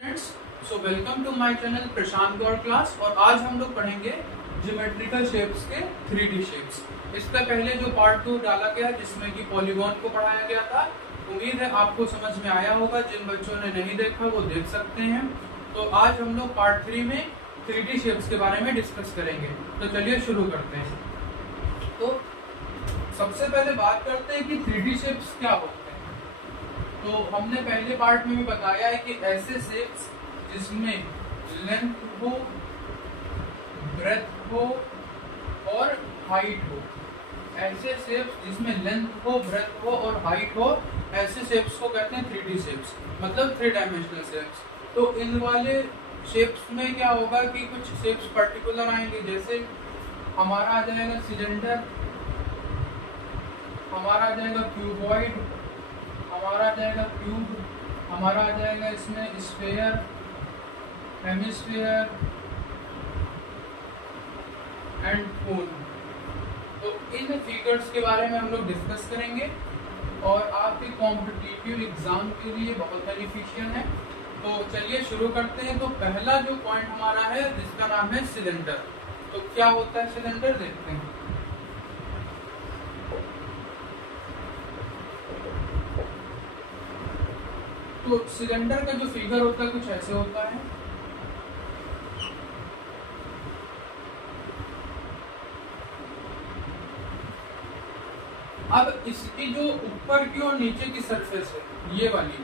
Friends, so welcome to my channel Prashant Gaur class. और आज हम लोग पढ़ेंगे ज्योमेट्रिकल शेप्स के 3D शेप्स। इसका पहले जो पार्ट 2 डाला गया जिसमें कि पॉलीगॉन को पढ़ाया गया था, उम्मीद है आपको समझ में आया होगा। जिन बच्चों ने नहीं देखा वो देख सकते हैं। तो आज हम लोग पार्ट 3 में 3D शेप्स के बारे में डिस्कस करेंगे। तो चलिए शुरू करते हैं। तो सबसे पहले बात करते हैं कि 3D शेप्स क्या होते हैं। तो हमने पहले पार्ट में भी बताया है कि ऐसे शेप्स जिसमें लेंथ हो, ब्रेथ हो और हाइट हो, ऐसे शेप्स जिसमें लेंथ हो, ब्रेथ हो और हाइट हो, ऐसे शेप्स को कहते हैं 3D शेप्स, मतलब 3 डायमेंशनल शेप्स। तो इन वाले शेप्स में क्या होगा कि कुछ शेप्स पर्टिकुलर आएंगे। जैसे हमारा आ जाएगा सिलेंडर, हमारा आ जाएगा क्यूबॉइड, हमारा आ जाएगा क्यूब, हमारा आ जाएगा इसमें स्फीयर, हेमिस्फीयर एंड कोन। तो इन फिगर्स के बारे में हम लोग डिस्कस करेंगे और आपके कॉम्पिटिटिव एग्जाम के लिए बहुत बेनिफिशियल है। तो चलिए शुरू करते हैं। तो पहला जो पॉइंट हमारा है जिसका नाम है सिलेंडर। तो क्या होता है सिलेंडर, देखते हैं। तो सिलेंडर का जो फिगर होता है कुछ ऐसे होता है। अब इसकी जो ऊपर की और नीचे की सरफेस है, ये वाली,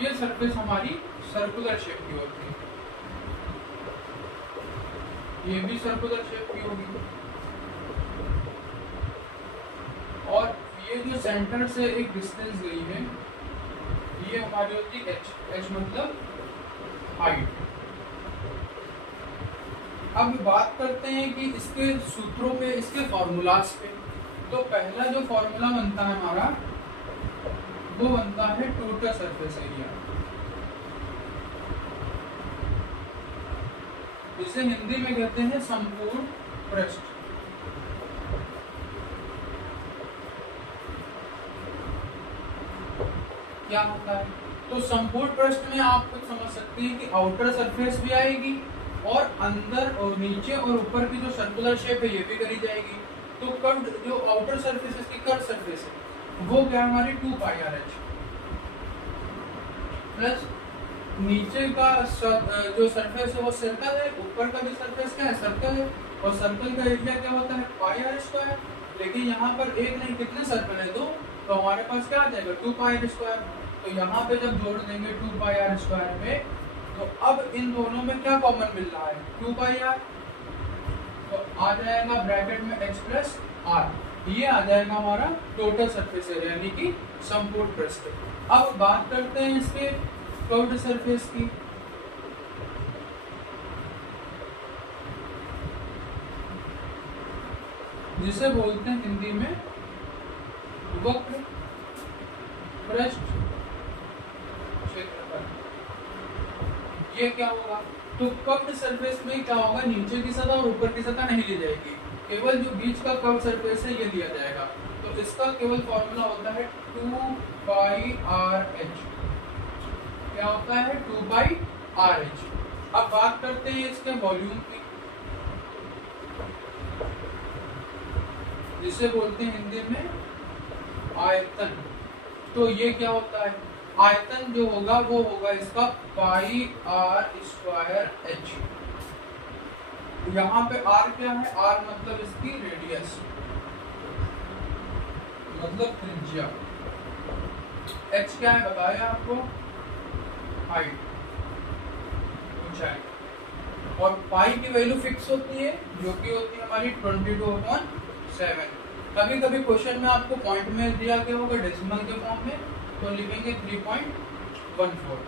ये सरफेस हमारी सर्कुलर शेप की होती है। ये भी सर्कुलर शेप की होगी। और ये जो सेंटर से एक डिस्टेंस गई है, ये हमारी होती है एच। एच मतलब हाइट। अब बात करते हैं कि इसके सूत्रों पे, इसके फॉर्मूलाज पे। तो पहला जो फॉर्मूला बनता है हमारा, वो बनता है टोटल सरफेस एरिया। इसे हिंदी में कहते हैं संपूर्ण पृष्ठ। क्या होता है, तो संपूर्ण पृष्ठ में आप कुछ समझ सकते हैं कि आउटर सरफेस भी आएगी और अंदर और नीचे और ऊपर की जो सर्कुलर शेप है ये भी करी जाएगी। तो कर्व्ड जो आउटर सरफेस, इसकी कर्व सरफेस है, वो क्या हमारी 2πRh प्लस नीचे का जो सरफेस है वो सर्कल है, ऊपर का भी सरफेस क्या है, सर्कल है। और सर्कल का एरिया क्या होता है, πr²। लेकिन यहाँ पर एक नहीं, कितने सर्कल है, दो। तो हमारे पास क्या आ जाएगा, 2πr²। तो यहाँ पे जब जोड़ देंगे 2πr² में, तो अब इन दोनों में क्या कॉमन मिल रहा है, 2πr। तो आ जाएगा ब्रैकेट में h प्लस r। ये आ जाएगा हमारा टोटल सरफेस एरिया, यानी कि संपूर्ण पृष्ठ। अब बात करते हैं इसके कर्व्ड सरफेस की। जिसे बोलते हैं हिंदी में वक्र पृष्ठ क्षेत्रफल। ये क्या होगा, तो कर्व्ड सरफेस में क्या होगा, नीचे की सतह और ऊपर की सतह नहीं ली जाएगी, केवल जो बीच का कर्व सरफेस है ये लिया जाएगा। तो इसका केवल फॉर्मूला होता है 2πRh। क्या होता है, 2πRh। अब बात करते हैं इसके वॉल्यूम की, जिसे बोलते हैं हिंदी में आयतन। तो ये क्या होता है, आयतन जो होगा वो होगा इसका πr²h। यहाँ पे r क्या है, r मतलब इसकी रेडियस, मतलब त्रिज्या। h क्या है बताया आपको, हाइट, ऊंचाई। और पाई की वैल्यू फिक्स होती है, जो कि होती है हमारी 22/7। कभी कभी क्वेश्चन में आपको पॉइंट में दिया गया होगा डेसिमल के फॉर्म में, तो लिखेंगे 3.14।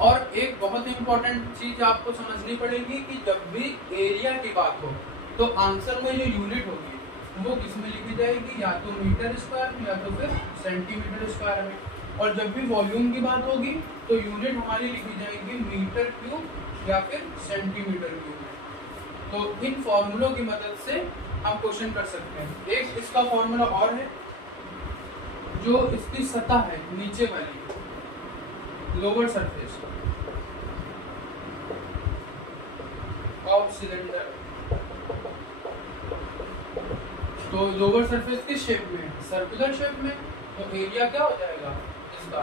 और एक बहुत इंपॉर्टेंट चीज आपको समझनी पड़ेगी कि जब भी एरिया की बात हो तो आंसर में जो यूनिट होगी वो किसमें लिखी जाएगी, या तो मीटर स्क्वायर में या तो फिर सेंटीमीटर स्क्वायर में। और जब भी वॉल्यूम की बात होगी तो यूनिट हमारी लिखी जाएगी मीटर क्यूब या फिर सेंटीमीटर क्यूब में। तो इन फॉर्मूलों की मदद से हम क्वेश्चन कर सकते हैं। एक इसका फॉर्मूला और है जो इसकी सतह है नीचे वाली लोअर सरफेस ऑफ सिलेंडर, तो लोअर सरफेस किस शेप में है, सर्कुलर शेप में, तो एरिया क्या हो जाएगा, इसका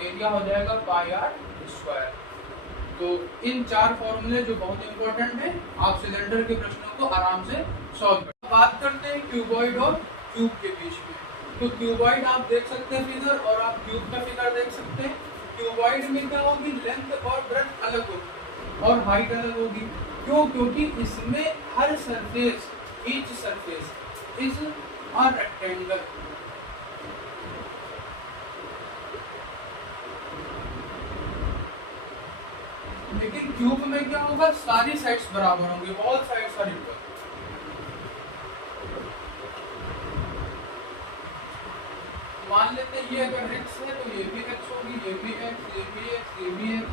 एरिया हो जाएगा पाई आर स्क्वायर। तो इन चार फॉर्मूले जो बहुत इंपॉर्टेंट है, आप सिलेंडर के प्रश्नों को आराम से सॉल्व कर। बात करते हैं क्यूबॉइड और क्यूब के बीच में। तो क्यूबॉइड आप देख सकते हैं फिगर, और आप क्यूब का फिगर देख सकते हैं। क्यूबॉइड में क्या होगी, लेंथ और ब्रेड्थ अलग होगी और हाइट अलग होगी। क्यों, क्योंकि इसमें हर surface, each surface is a rectangle. लेकिन क्यूब में क्या होगा, सारी साइड्स बराबर होंगी, ऑल साइड्स आर इक्वल। मान लेते हैं ये अगर x है तो ये भी x होगी, ये भी x, ये भी x, ये भी x,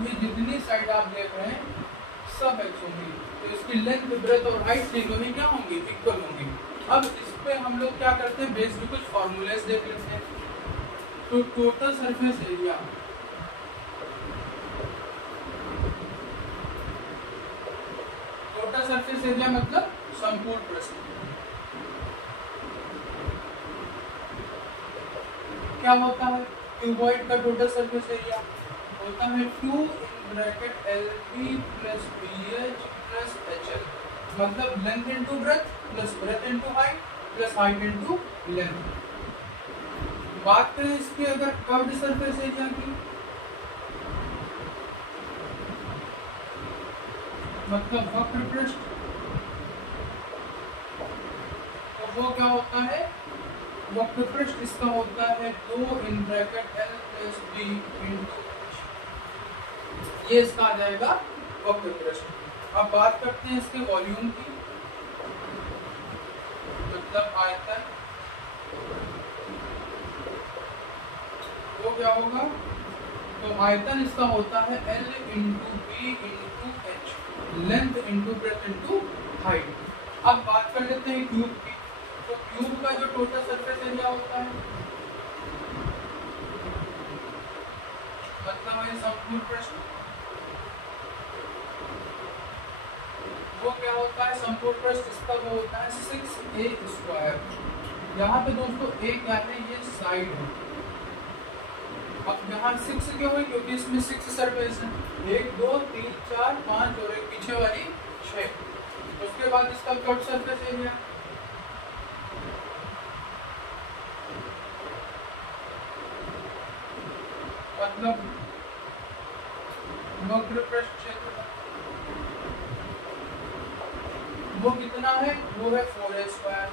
ये जितनी साइड आप देख रहे हैं सब x होंगी। तो इसकी लेंथ, ब्रेथ और हाइट तीनों ही क्या होंगी, इक्वल होंगी। अब इस पे हम लोग क्या करते हैं, बेस्ड कुछ फॉर्मूलेस देख लेते हैं। तो total surface area, total surface area मतलब संपूर्ण पृष्ठ, क्या होता है, क्यूबॉइड का टोटल सरफेस एरिया होता है 2 in bracket LB plus BH plus HL, मतलब length into breadth plus breadth into height plus height into length. बात करें इसके अगर कर्व्ड सरफेस एरिया की, मतलब वक्र पृष्ठ, तो वो क्या होता है, वक्र पृष्ठ इसका होता है 2 in bracket L plus B into H, ये इसका आ जाएगा वक्र पृष्ठ। अब बात करते हैं इसके वॉल्यूम की, मतलब आयतन, वो क्या होगा, तो आयतन इसका होता है L into B into H, length into breadth into height. अब बात कर लेते हैं क्यूब की। तो क्यूब का जो टोटल सरफेस एरिया होता है, मतलब है संपूर्ण पृष्ठ, वो क्या होता है, संपूर्ण पृष्ठ इसका वो होता है 6a स्क्वायर। यहाँ पे दोस्तों a क्या है, ये साइड है। अब यहाँ 6 क्यों है, क्योंकि इसमें 6 सरफेस है, 1 2 3 4 5 और एक पीछे वाली 6। उसके बाद इसका कट सरफेस एरिया, मतलब वक्र पृष्ठ क्षेत्र, वो कितना है, वो है 4a स्क्वायर।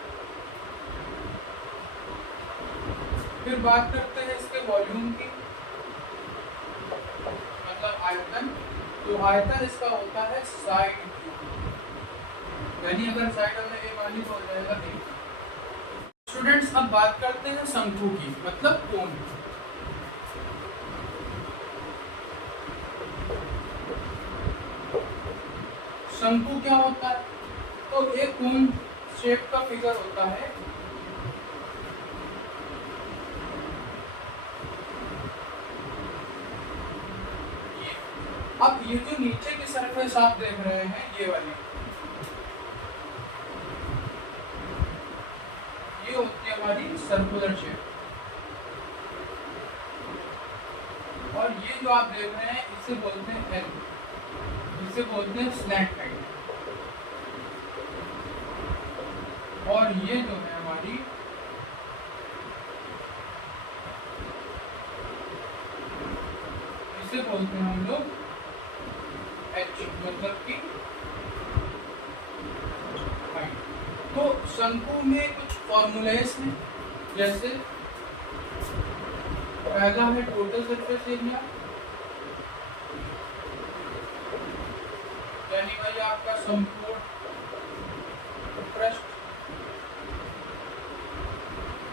फिर बात करते हैं इसके वॉल्यूम की, मतलब आयतन। तो आयतन इसका होता है साइड क्यूब, यानी अगर साइड हमने ए मान तो हो जाएगा ए। स्टूडेंट्स अब बात करते हैं शंकु की, मतलब कोण। शंकु क्या होता है, तो एक कोण शेप का फिगर होता है, अब ये जो नीचे की सरफेस आप देख रहे हैं, ये वाली, ये होती है हमारी सर्कुलर शेप, और ये जो आप देख रहे हैं इसे बोलते हैं एल, इसे बोलते हैं स्लैंट लाइन। और ये जो है हमारी इसे बोलते हैं हम लोग एच, मतलब कि हाइट। तो शंकु में कुछ फॉर्मूलेस हैं, जैसे पहला है टोटल सरफेस एरिया, यानी भाई आपका संपूर्ण पृष्ठ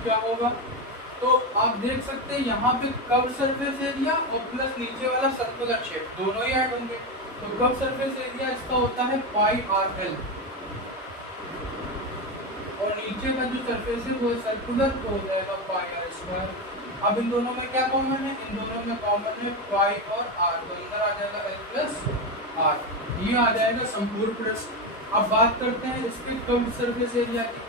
क्या होगा। तो आप देख सकते हैं यहाँ पे कर्व सरफेस एरिया और प्लस नीचे वाला सर्कुलर शेप दोनों ही ऐड होंगे। तो कर्व सरफेस एरिया इसका होता है पाई आर एल, और नीचे का जो सरफेस है वो सर्कुलर तो हो जाएगा पाई आर स्क्वायर। अब इन दोनों में क्या कॉमन है, इन दोनों में कॉमन है पाई और आर, तो अंदर आ जाएगा एल प्लस आर, ये आ जाएगा संपूर्ण पृष्ठ। अब बात करते हैं इसके कर्व्ड सरफेस एरिया की।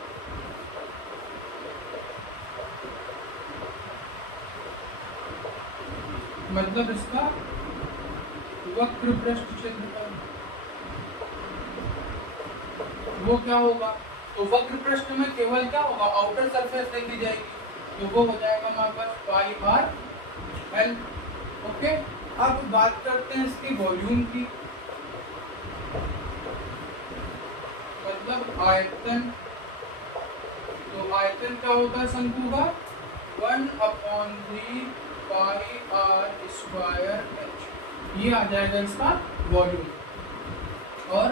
मतलब इसका वक्र पृष्ठ क्षेत्रफल वो क्या होगा, तो वक्र पृष्ठ में केवल क्या होगा, आउटर सरफेस देखी जाएगी, तो वो हो जाएगा हमारे पास पाई आर एल। ओके, अब बात करते हैं इसकी वॉल्यूम की, मतलब आयतन। तो आयतन क्या होता है शंकु का, 1/3 पाई आर स्क्वायर एच, ये आ जाएगा इसका वॉल्यूम। और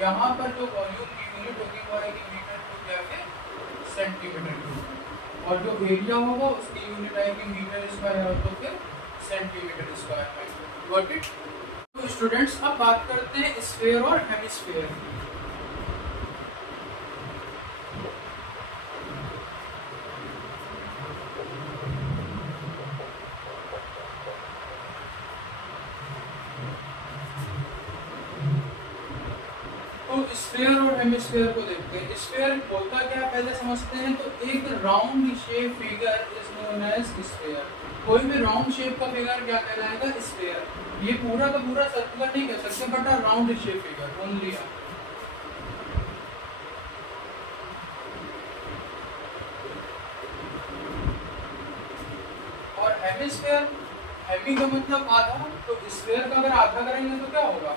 यहाँ पर जो वॉल्यूम की यूनिट होगी वो आएगी मीटर क्यूब या फिर सेंटीमीटर क्यूब, और जो एरिया होगा उसकी यूनिट आएगी मीटर स्क्वायर और तो फिर सेंटीमीटर स्क्वायर। Got it. तो स्टूडेंट्स अब बात करते हैं स्फीयर और हेमिस्फीयर। स्फीयर और हेमिस्फीयर को देखते हैं। स्फीयर होता क्या पहले समझते हैं, तो एक round shape figure is known as sphere. कोई भी राउंड शेप का फिगर क्या कहलाएगा, स्फीयर। ये पूरा का पूरा सर्कुलर नहीं कह सकते, but round shape figure only है। और हेमिस्फीयर, हेमी का मतलब आधा, तो स्फीयर का अगर आधा करेंगे तो क्या होगा,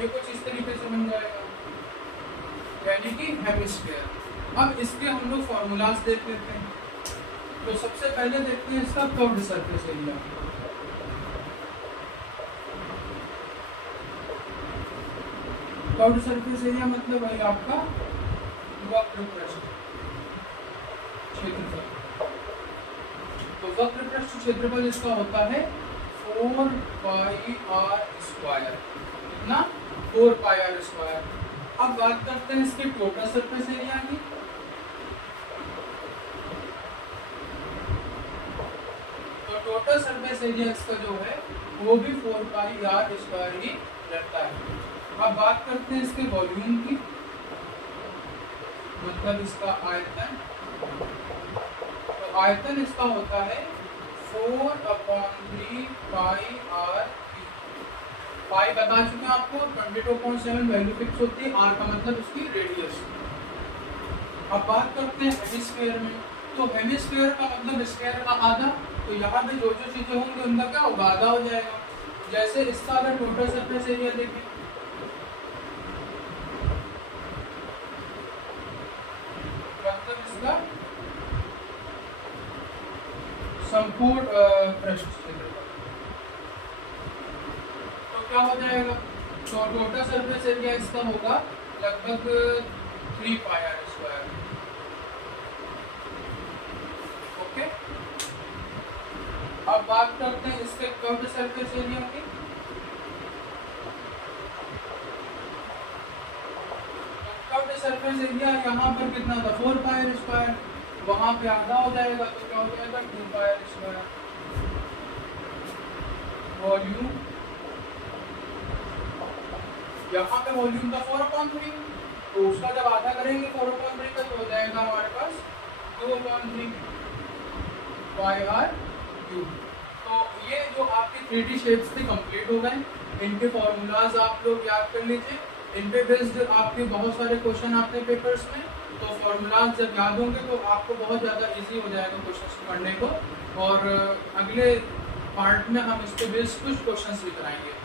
ये कुछ इस तरीके से बन जाएगा, यानी कि हेमिस्फीयर। अब इसके हम लोग फॉर्मूलाज देख लेते हैं। तो सबसे पहले देखते हैं इसका curved surface area. Curved surface area मतलब है आपका वक्र पृष्ठ क्षेत्रफल। तो वक्र पृष्ठ क्षेत्रफल इसका होता है 4 पाई आर स्क्वायर, कितना, 4 पाई आर स्क्वायर। अब बात करते हैं इसके टोटल सरफेस एरिया की। तो टोटल सरफेस एरिया इसका जो है वो भी 4 पाई आर स्क्वायर ही रहता है। अब बात करते हैं इसके वॉल्यूम की, मतलब इसका आयतन। तो आयतन इसका होता है 4/3 पाई आर। पाई बता चुके हैं आपको, 22.7 वैल्यू फिक्स होती है, आर का मतलब उसकी रेडियस। अब बात करते हैं हेमिस्फीयर में। तो हेमिस्फीयर का मतलब स्फीयर का आधा, तो यहाँ पे जो जो चीजें होंगी उनका क्या होगा, आधा हो जाएगा। जैसे इसका अगर टोटल सरफेस एरिया देखें, मतलब इसका संपूर्ण पृष्ठ क्षेत्रफल क्या हो जाएगा, तो टोटल सरफेस एरिया इसका होगा लगभग 3 पाई आर स्क्वायर। ओके, अब बात करते हैं इसके कर्व्ड सरफेस एरिया की। कर्व्ड सरफेस एरिया यहाँ पर कितना था, 4 पाई आर स्क्वायर, वहां पे आधा हो जाएगा, तो क्या हो जाएगा 2 पाई आर स्क्वायर। वॉल्यूम यहाँ पे वॉल्यूम का 4/3, तो उसका जब आधा करेंगे 4/3 का, तो हो जाएगा हमारे पास 2/3 पाई आर क्यूब। तो ये जो आपके 3D शेप्स थे कंप्लीट हो गए। इनके फॉर्मूलाज आप लोग याद कर लीजिए, इन पे बेस्ड आपके बहुत सारे क्वेश्चन आते हैं पेपर्स में। तो फॉर्मूलाज जब याद होंगे तो आपको बहुत ज़्यादा इजी हो जाएगा क्वेश्चन पढ़ने को। और अगले पार्ट में हम इस पे बेस्ड कुछ क्वेश्चन भी कराएंगे।